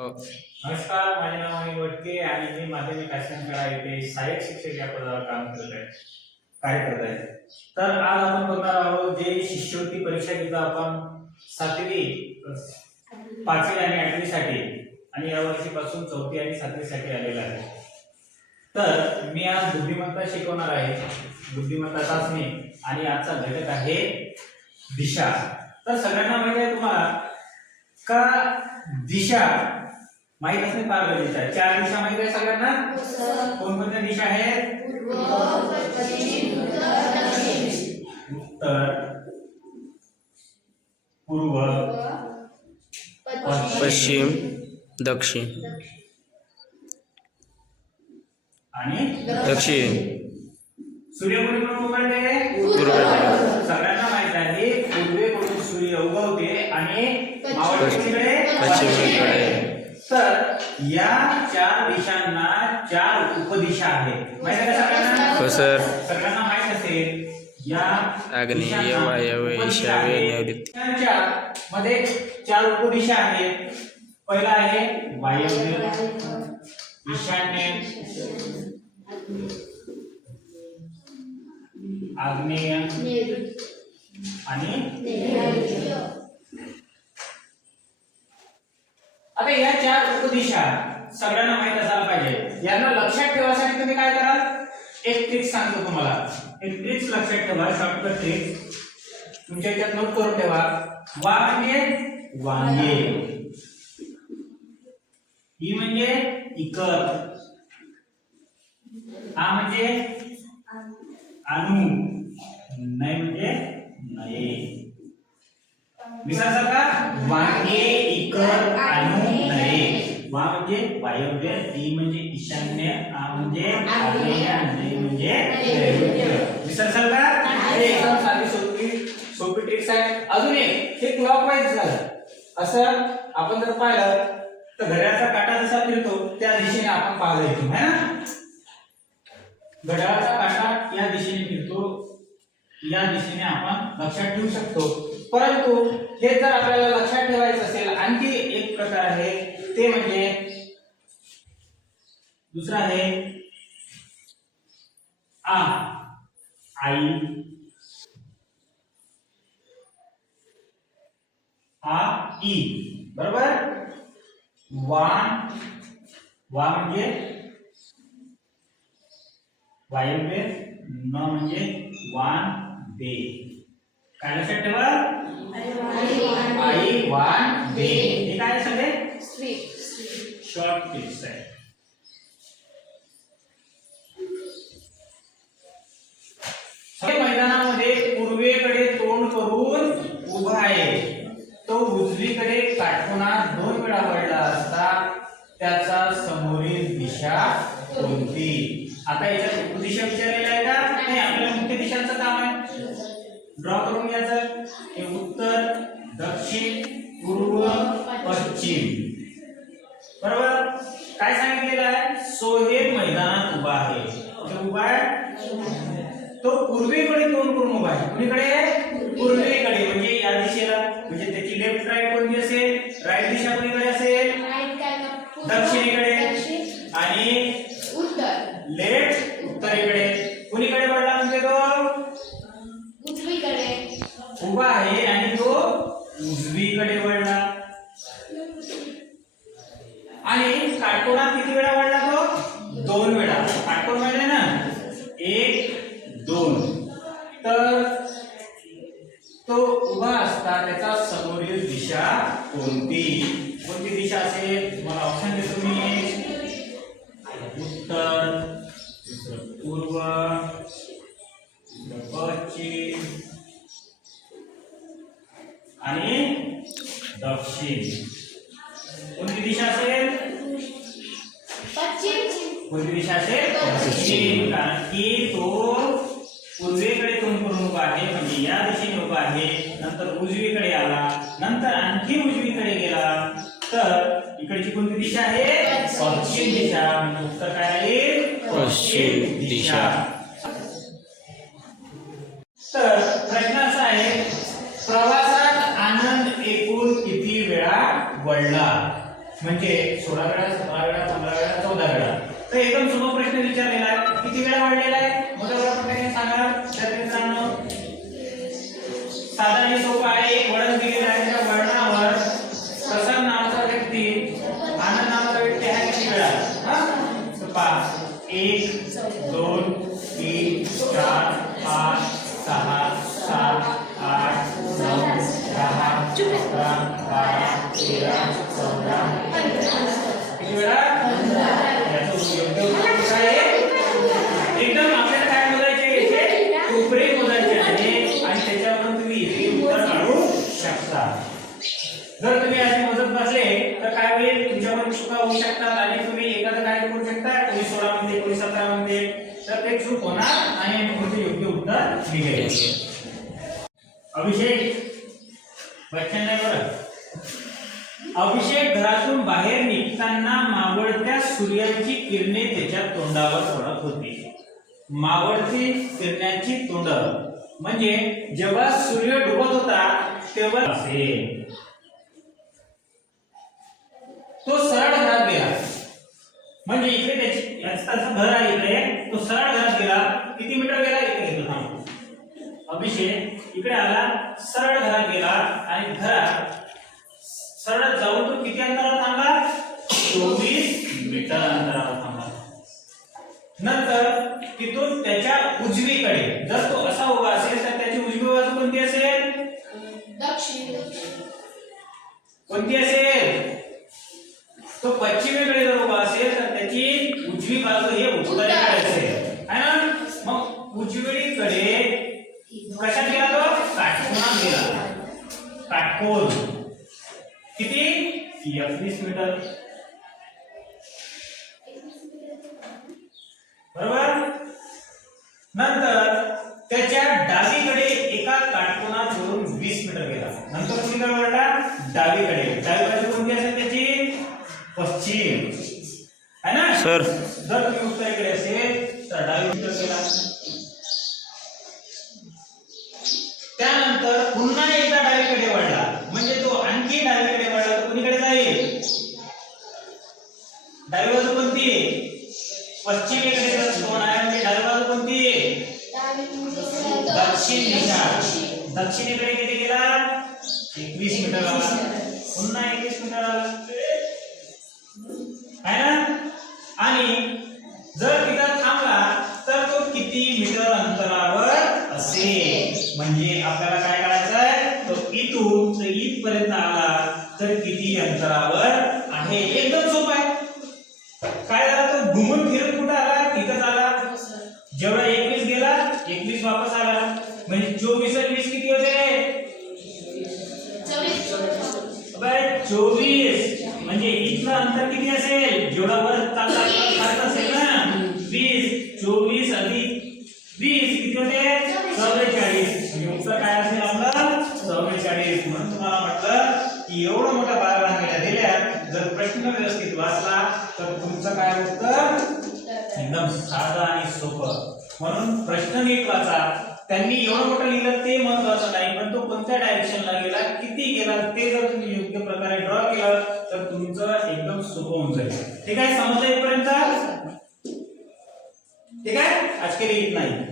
नमस्कार, माझे नाव अनिल वटके आणि मी माध्यमिक आश्रमशाळा येथे सहाय्यक शिक्षक या पदावर कार्य करत आहे. तर आज आपण बघणार आहोत जे शिष्यवृत्ती परीक्षा घेतो आपण 7वी, 5वी आणि 8वी साठी आणि या वर्षीपासून 4थी आणि 7वी साठी आलेला आहे. तर मी आज बुद्धिमत्ता शिकवणार आहे, बुद्धिमत्ता चाचणी, आणि आजचा घटक आहे दिशा. तर सगळ्यांना माहिती आहे तुम्हाला का दिशा माहित असणे फार गरजेचं आहे. 4 दिशा माहित आहे सगळ्यांना? कोणकोणत्या दिशा आहेत? उत्तर, पूर्व, पश्चिम, दक्षिण आणि दक्षिण. सूर्यकडून उगवते. सगळ्यांना माहित आहे पूर्वेकडून सूर्य उगवते आणि मावळतीकडे पश्चिमेकडे. तर या 4 दिशांना 4 उपदिशा आहेत. माहिती आहे सगळ्यांना? हो सर. सगळ्यांना माहित असेल या आग्नेय, वायव्य, ईशान्य, नैऋत्य. मध्ये 4 उपदिशा आहेत. पहिला आहे वायव्य, ईशान्य, आग्नेय आणि नैऋत्य. आता या 4 उपदिशा सगळ्यांना माहित असायला पाहिजे. यांना लक्षात ठेवण्यासाठी तुम्ही काय कराल? एक ट्रिक सांगतो तुम्हाला. एक ट्रिक लक्षात ठेवा, शॉर्टकट ट्रिक तुमच्या याच्यात नोट करून ठेवा. वा म्हणजे वांगे, ही म्हणजे इकर, आ म्हणजे अनु, नाही म्हणजे नये. विसरता का? वांगे, इकर, अनु, नये. वा म्हणजे वायव्य, ई म्हणजे ईशान्य, आ म्हणजे आग्नेय, नये म्हणजे नैऋत्य. विसरता का? हे एकदम साधी सोपी ट्रिक्स आहे. अजून एक, हे क्लॉकवाईज झालं. असं आपण जर पाहिलं तर घड्याळाचा काटा जसा फिरतो त्या दिशेने आपण पाहिलं इथून, है ना? घड्याळाचा काटा या दिशेने फिरतो, या दिशेने आपण लक्षात ठेवू शकतो. परंतु हे जर आपल्याला लक्षात ठेवायचं असेल, आणखी एक प्रकार आहे, ते म्हणजे दुसरा आहे आई, ई, बरोबर. वान, वा म्हणजे वायव्य, न म्हणजे वान, दे. काय लक्षात ठेवा? आई, वान, दे. हे काय सगळे शॉर्ट ट्रिक्स आहे. मैदानामध्ये पूर्वेकडे तोंड करून उभा आहे, तो उजवीकडे काटकोनात 2 वेळा वळला असता त्याचा समोरील दिशा कोणती? आता याच्यात उपदिशा विचारलेला आहे का? नाही, आपल्याला मुख्य दिशांचं काम आहे. ड्रॉ करून घ्यायचं. हे उत्तर, दक्षिण, पूर्व, पश्चिम. बरोबर. काय सांगितलेलं आहे? सोहेब मैदानात उभा आहे. तो उभा आहे, तो पूर्वेकडे तोंड करून उभा आहे. कुणीकडे? पूर्वेकडे, म्हणजे या दिशेला. म्हणजे त्याची लेफ्ट राईट कोणती असेल? राईट दिशा कोणीकडे असेल? दक्षिणेकडे. आणि लेफ्ट उत्तरेकडे. कुणीकडे वळला म्हणजे तो उजवीकडे उभा आहे आणि तो उजवीकडे वळला. आणि काटकोनात किती वेळा वळला तो? 2 वेळा. काटकोन माहिती ना? 1, 2. तर तो उभा असता त्याचा समोरील दिशा कोणती? कोणती दिशा असेल? तुम्हाला ऑप्शन देतो मी. उत्तर, पूर्व, पश्चिम आणि दक्षिण. कोणती दिशा असेल? कोणती दिशा असेल? पश्चिम. कारण की तो पूर्वेकडे तोंड करून उभा आहे, म्हणजे या दिशेने उभा आहे. नंतर उजवीकडे आला, नंतर आणखी उजवीकडे गेला. तर इकडची कोणती दिशा आहे? पश्चिम दिशा. म्हणजे उत्तर काय आहे? पश्चिम दिशा. तर प्रश्न असा आहे, प्रवासात आनंद एकूण किती वेळा वळला? म्हणजे 16 वेळा, 17 वेळा, 15 वेळा, 14 वेळा. तर एकदम सोपा प्रश्न विचारलेला आहे. किती वेळा वाढलेला आहे मोठ्या प्रकारे सांगा. तर मित्रांनो साधा आणि सोपा आहे. एक वळण दिलेलं आहे. त्या वळणावर प्रसन्न नावाचा व्यक्ती, आनंद नावाचा व्यक्ती आहे किती वेळा? हा, तर 5 1 2 3 4 5 6 7 8 9 10 11 12 13 14 किती वेळा? याचं योग्य उत्तर काय आहे? एकदम आपल्याला काय मोजायचे? याचे कोपरे मोजायचे आहे आणि त्याच्यावरून तुम्ही इथे उत्तर काढू शकता. जर तुम्ही असे मोजत बसले तर काय होईल? तुमच्यावर चुका होऊ शकतात आणि तुम्ही एखादं काय करू शकता, कोणी 16 मध्ये, कोणी 17 मध्ये, तर ते चूक होणार आणि तुमचे योग्य उत्तर निघेल. अभिषेक वाचन नाही बरं. अभिषेक घरातून बाहेर निघताना मावळत्या सूर्याची किरणे त्याच्या तोंडावर पडत होती. मावळती किरणाची तोंड म्हणजे जेव्हा सूर्य डुबत होता तेव्हा असेल. तो सरळ घरात गेला म्हणजे इकडे त्याचं घर आहे, इकडे तो सरळ घरात गेला. किती मीटर गेला? इकडे गेला. अभिषेक इकडे आला, सरळ घरात गेला आणि घरात सरळ जाऊन तो किती अंतरावर थांबला? 24 मीटर अंतरावर थांबला. नंतर तिथून त्याच्या उजवीकडे, जर तो असा उभा असेल तर त्याची उजवी बाजू कोणती असेल? दक्षिण. कोणती असेल? तो पश्चिमेकडे जर उभा असेल तर त्याची उजवी बाजू हे उत्तरेकडे असेल, है ना? मग उजवीकडे कशात गेला तो? काटकोनात गेला. काटकोन किती? 21 मीटर. बरोबर. नंतर त्याच्या डावीकडे एका काटकोनात वरून 20 मीटर गेला. नंतर कुणीकडे वळला? डावीकडे. डावी बाजू कोणती असेल त्याची? पश्चिम, है ना सर? जर तुम्ही उत्तरेकडे असेल तर डावी मीटर गेला. त्यानंतर पुन्हा एकदा डावीकडे वळला म्हणजे तो आणखी डावीकडे वळला तर कुणीकडे जाईल? डावी बाजू कोणती? पश्चिमेकडे कोण आहे म्हणजे डावी बाजू कोणती? दक्षिण दिशा. दक्षिणेकडे किती गेला? 21 मीटर आला. पुन्हा 21 मीटर आला, है ना? आणि जर तिथं थांबला तर तो किती मीटर अंतरावर असेल? म्हणजे आपल्याला काय करायचं आहे? तो इथून तर इथपर्यंत आला तर किती अंतरावर आहे? एकदम सोपं आहे. काय झालं? तो घुमून फिरून कुठे आला? तिथंच आला. जेवढा 21 गेला 21 वापस आला म्हणजे 24 आणि 20 किती होते? 24 म्हणजे इथलं अंतर किती असेल? जेवढा वर चालत असेल ना 20, 24 अधिक 20 किती होते? 44. म्हणजे उत्तर काय असेल आपलं? 44. म्हणून तुम्हाला म्हटलं की एवढं मोठ्या बारांगल्या दिल्या, जर प्रश्न व्यवस्थित वाचला तर तुमचं काय उत्तर एकदम साधं आणि सोपं. म्हणून प्रश्न नीट वाचा. त्यांनी एवढं मोठं लिहिलं ते महत्वाचं नाही, पण तो कोणत्या डायरेक्शनला गेला, किती गेला, ते जर तुम्ही योग्य प्रकारे ड्रॉ केलं तर तुमचं एकदम सोपं होऊन जाईल. ठीक आहे? समजलं इथपर्यंत? ठीक आहे? आज के लिए इतना ही.